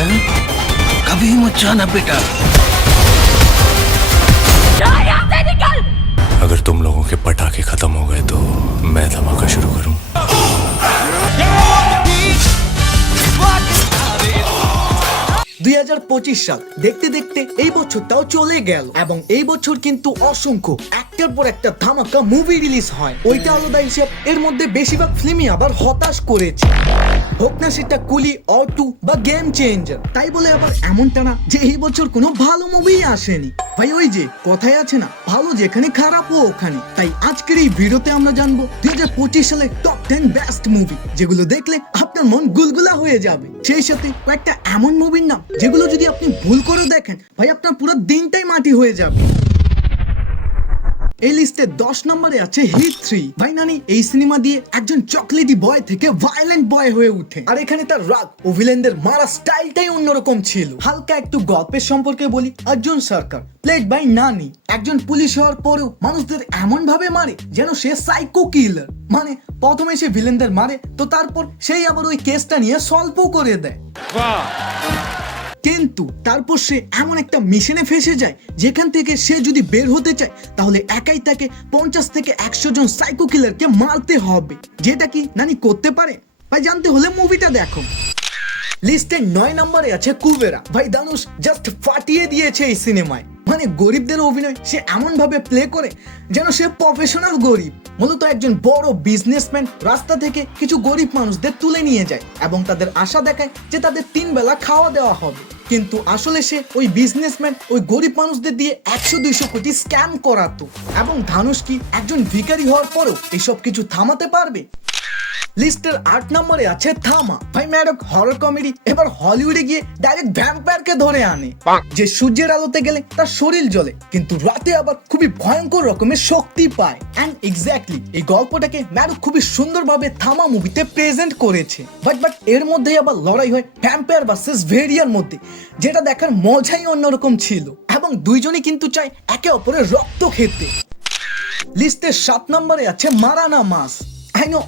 कभी मत जाना बेटा। अगर तुम लोगों के पटाखे खत्म हो गए तो मैं धमाका शुरू करूं। 2025 সাল দেখতে দেখতে এই বছরটাও চলে গেল এবং এই বছর কিন্তু অসংখ্য একটার পর একটা ধামাকা মুভি রিলিজ হয়। ওইটা আলাদা হিসাব, এর মধ্যে বেশিরভাগ ফিল্মই আবার হতাশ করেছে, হোক না সেটা কুলি অর টু বা গেম চেঞ্জার। তাই বলে আবার এমনটা না যে এই বছর কোনো ভালো মুভি আসেনি। ভাই ওই যে কথায় আছে না, ভালো যেখানে খারাপও ওখানে। তাই আজকের এই ভিডিওতে আমরা জানবো 2025 সালের টপ 10 বেস্ট মুভি, যেগুলো দেখলে আপনার মন গুলগুলা হয়ে যাবে। সেই সাথে কয়েকটা এমন মুভির নাম যেগুলো যদি আপনি ভুল করে দেখেন ভাই আপনার পুরো দিনটাই মাটি হয়ে যাবে। এই লিস্টে 10 নম্বরে আছে হিট 3। ভাই নানি এই সিনেমা দিয়ে একজন চকলেটি বয় থেকে ভায়োলেন্ট বয় হয়ে ওঠে, আর এখানে তার রাগ ও ভিলেনদের মারা স্টাইলটাই অন্যরকম ছিল। হালকা একটু গল্পের সম্পর্কে বলি, অর্জুন সরকার প্লেড বাই নানি একজন পুলিশ হওয়ার পরেও মানুষদের এমন ভাবে মারে যেন সে সাইকো কিলার। মানে প্রথমে সে ভিলেনদের মারে, তো তারপর সেই আবার ওই কেসটা নিয়ে সলভও করে দেয়। কিন্তু তারপর সে এমন একটা মিশনে ফেসে যায় যেখান থেকে সে যদি বের হতে চায় তাহলে একাই তাকে 50 থেকে 100 জন সাইকো কিলারকে মারতে হবে। যেটা কি নানি করতে পারে ভাই, জানতে হলে মুভিটা দেখো। লিস্টে 9 নম্বরে আছে কুবেরা। ভাই দানুশ জাস্ট ফাটিয়ে দিয়েছে এই সিনেমায়। মানে গরিবদের অভিনয় সে এমন ভাবে প্লে করে যেন সে প্রফেশনাল গরিব। মূলত একজন বড় বিজনেসম্যান রাস্তা থেকে কিছু গরিব মানুষদের তুলে নিয়ে যায় এবং তাদের আশা দেখায় যে তাদের 3 বেলা খাওয়া দেওয়া হবে। কিন্তু আসলে সে ওই বিজনেসম্যান ওই গরিব মানুষদের দিয়ে 100-200 কোটি স্ক্যাম করাতো। এবং ধানুষ কি একজন ভিখারি হওয়ার পরেও এইসব কিছু থামাতে পারবে? লিস্টের 8 নম্বরে আছে থামা। ভাই ম্যাডক হরর কমেডি এবার হলিউডে গিয়ে ডাইরেক্ট ভ্যাম্পায়ারকে ধরে আনে, যে সূর্যের আলোতে গেলে তার শরীর জ্বলে কিন্তু রাতে আবার খুবই ভয়ঙ্কর রকমের শক্তি পায়। এন্ড এক্স্যাক্টলি এই গল্পটাকে ম্যাডক খুবই সুন্দরভাবে থামা মুভিতে প্রেজেন্ট করেছে। বাট এর মধ্যেই আবার লড়াই হয় ভ্যাম্পায়ার ভার্সেস ভেরিয়ার মধ্যে, যেটা দেখার মজাই অন্যরকম ছিল এবং দুইজনই কিন্তু চায় একে অপরের রক্ত খেতে। লিস্টের 7 নম্বরে আছে মারানা মাস।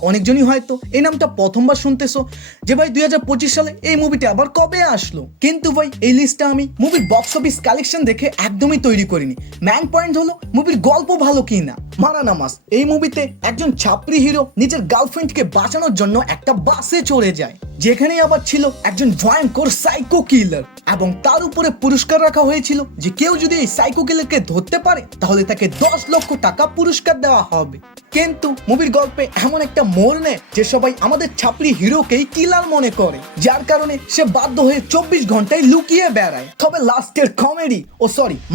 অনেকজনই হয়তো এই নামটা প্রথমবার শুনতেছো যে ভাই 2025 সালে এই মুভিটা আবার কবে আসলো। কিন্তু ভাই এই লিস্টটা আমি মুভির বক্স অফিস কালেকশন দেখে একদমই তৈরি করিনি। ম্যান পয়েন্ট হলো মুভির গল্প ভালো কিনা। মারানা মাস এই মুভিতে একজন ছাপরি হিরো নিজের গার্লফ্রেন্ডকে বাঁচানোর জন্য একটা বাসে চড়ে যায়, যেখানে আবার ছিল একজন ভয়ঙ্কর সাইকো কিলার এবং তার উপরে পুরস্কার রাখা হয়েছিল যে কেউ যদি এই সাইকো কিলারকে ধরতে পারে তাহলে তাকে 10 লক্ষ টাকা পুরস্কার দেওয়া হবে। কিন্তু মুভির গল্পে এমন একটা মোড় নেয় যে সবাই আমাদের ছাপরি হিরোকেই কিলার মনে করে, যার কারণে সে বাধ্য হয়ে 24 ঘন্টায় লুকিয়ে বেড়ায়। তবে লাস্টের কমেডি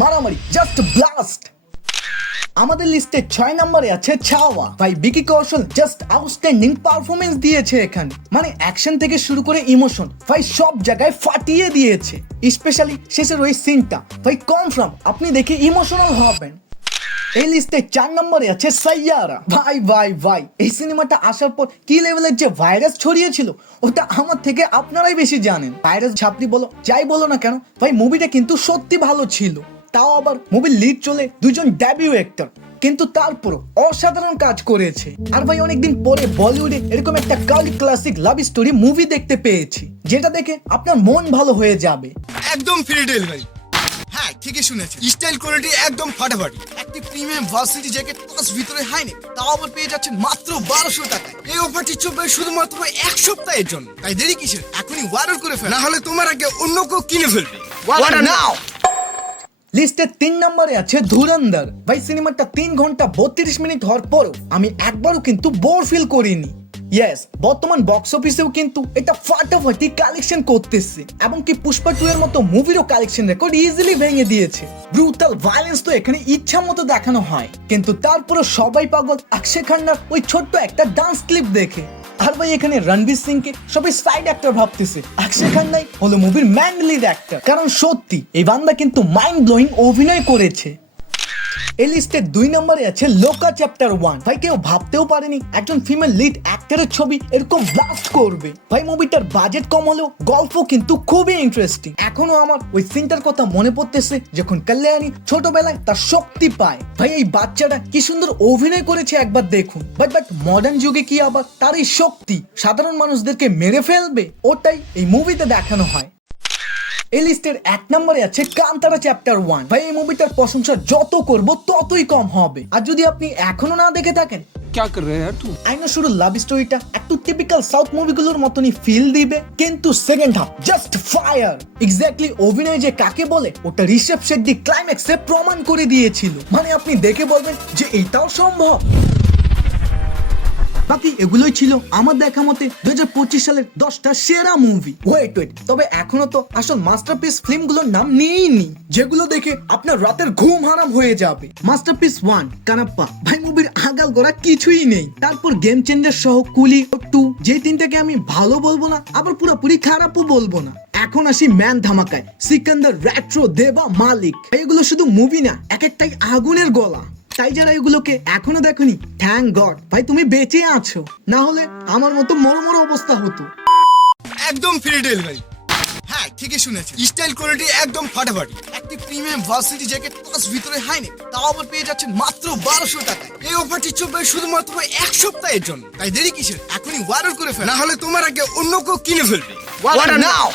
মারামারি জাস্ট ব্লাস্ট। আমাদের লিস্টে 6 নম্বরে আছে ছাওয়া। ভাই বিকি কৌশল জাস্ট আউটস্ট্যান্ডিং পারফরমেন্স দিয়েছে এখানে। মানে অ্যাকশন থেকে শুরু করে ইমোশন ভাই সব জায়গায় ফাটিয়ে দিয়েছে। স্পেশালি শেষের ওই সিনটা ভাই কনফার্ম আপনি দেখে ইমোশনাল হবেন। এই লিস্টে 4 নম্বরে আছে সাইয়ারা। ভাই এই সিনেমাটা আসার পর কি লেভেলের যে ভাইরাস ছড়িয়েছিল ওটা আমার থেকে আপনারাই বেশি জানেন। ভাইরাস ছাপড়ি বলো যাই বলো না কেন ভাই মুভিটা কিন্তু সত্যি ভালো ছিল। তাও আবার মুভির লিড চলে দুজন ডেবিউ অ্যাক্টর, কিন্তু তারপরও অসাধারণ কাজ করেছে। আর ভাই অনেকদিন পরে বলিউডে এরকম একটা cult classic love story movie দেখতে পেয়েছি, যেটা দেখে আপনার মন ভালো হয়ে যাবে। একদম ফ্রি ডেলিভারি। হ্যাঁ ঠিকই শুনেছেন, স্টাইল কোয়ালিটি একদম ফাটাফাটি। একটি প্রিমিয়াম ভার্সিটি জ্যাকেট প্লাস ভিতরে হাইনেক, তাও আবার পেয়ে যাচ্ছেন মাত্র 1200 টাকায়। এই অফারটি চলবে শুধুমাত্র 1 সপ্তাহের জন্য। তাই দেরি কিসের, এখনই অর্ডার করে ফেল, না হলে তোমার আগে অন্য কেউ কিনে ফেলবে। অর্ডার নাও। লিস্টে 3 নম্বরে আছে ধুরন্ধর। ভাই সিনেমাটা 3 ঘন্টা 32 মিনিট হওয়ার পরও আমি একবারও কিন্তু বোর ফিল করিনি। ইয়েস, বর্তমান বক্স অফিসেও কিন্তু এটা ফাটাফাটি কালেকশন করতেছে এবং কি পুষ্পা 2 এর মতো মুভিরও কালেকশন রেকর্ড ইজিলি ভেঙে দিয়েছে। ব্রুটাল ভায়োলেন্স তো এখানে ইচ্ছা মতো দেখানো হয়, কিন্তু তারপরও সবাই পাগল অক্ষয় খান্নার ওই ছোট্ট একটা ডান্স ক্লিপ দেখে। আর ভাই এখানে রণবীর সিং কে সবাই সাইড অ্যাক্টর ভাবতেছে, অক্ষয় খান্নাই হলো মুভির মেইন লিড অ্যাক্টর। কারণ সত্যি এই বান্দা কিন্তু মাইন্ড ব্লোয়িং অভিনয় করেছে। এই লিস্টে 2 নম্বরে আছে লোকা চ্যাপ্টার 1। ভাই কেউ ভাবতেও পারেনি একজন ফিমেল লিড অ্যাক্টরের ছবি এরকম ব্লাস্ট করবে। ভাই মুভিটার বাজেট কম হলেও গল্প কিন্তু খুবই ইন্টারেস্টিং। এখনো আমার ওই সিনটার কথা মনে পড়তেছে যখন কল্যাণী ছোটবেলায় তার শক্তি পায়। ভাই এই বাচ্চাটা কি সুন্দর অভিনয় করেছে একবার দেখুন। বাট মডার্ন যুগে কি আবার তার এই শক্তি সাধারণ মানুষদেরকে মেরে ফেলবে, ওটাই এই মুভিতে দেখানো হয়। এই লিস্টের 1 নম্বরে আছে কান্তারা চ্যাপ্টার 1। ভাই এই মুভিটার প্রশংসা যত করব ততই কম হবে। আর যদি আপনি এখনো না দেখে থাকেন, क्या कर रहे हैं यार तू? আইনো শুরু লাভ স্টোরিটা একটু টিপিক্যাল সাউথ মুভিগুলোর মতনই ফিল দিবে, কিন্তু second half just fire. Exactly অভিনয় যে কাকে বলে ওটা ঋষভ শেট্টি ক্লাইম্যাক্সে প্রমাণ করে দিয়েছিল। মানে আপনি দেখে বলবেন যে এটাও সম্ভব। বাকি এগুলোই ছিল আমার দেখা মতে 2025 সালের 10টা সেরা মুভি। ওয়েট, তবে এখনো তো আসল মাস্টারপিস ফিল্মগুলোর নাম নিইনি, যেগুলো দেখে আপনার রাতের ঘুম হারাম হয়ে যাবে। মাস্টারপিস 1 কানাপ্পা, ভাই মুভির আগাল করা কিছুই নেই। তারপর গেম চেঞ্জার সহ কুলি 2, যে তিনটাকে আমি ভালো বলবো না আবার পুরোপুরি খারাপও বলবো না। এখন আসি ম্যান ধামাকায়, সিকান্দার, রেট্রো, দেবা, মালিক। এগুলো শুধু মুভি না, এক একটাই আগুনের গলা। তাই যারা এগুলোকে এখনো দেখনি, থ্যাংক গড ভাই তুমি বেঁচে আছো, না হলে আমার মতো মরমর অবস্থা হতো। একদম ফ্রি ডেলিভারি। হ্যাঁ ঠিকই শুনেছেন, স্টাইল কোয়ালিটি একদম ফাটাফাটি। একটি প্রিমিয়াম ভার্সিটি জ্যাকেট প্লাস ভিতরে হাইনেক, তাও আবার পেয়ে যাচ্ছেন মাত্র 1200 টাকায়। এই অফারটি চলবে শুধুমাত্র 1 সপ্তাহের জন্য। তাই দেরি কিসের, এখনই অর্ডার করে ফেল, না হলে তোমার আগে অন্য কেউ কিনে ফেলবে। অর্ডার নাও।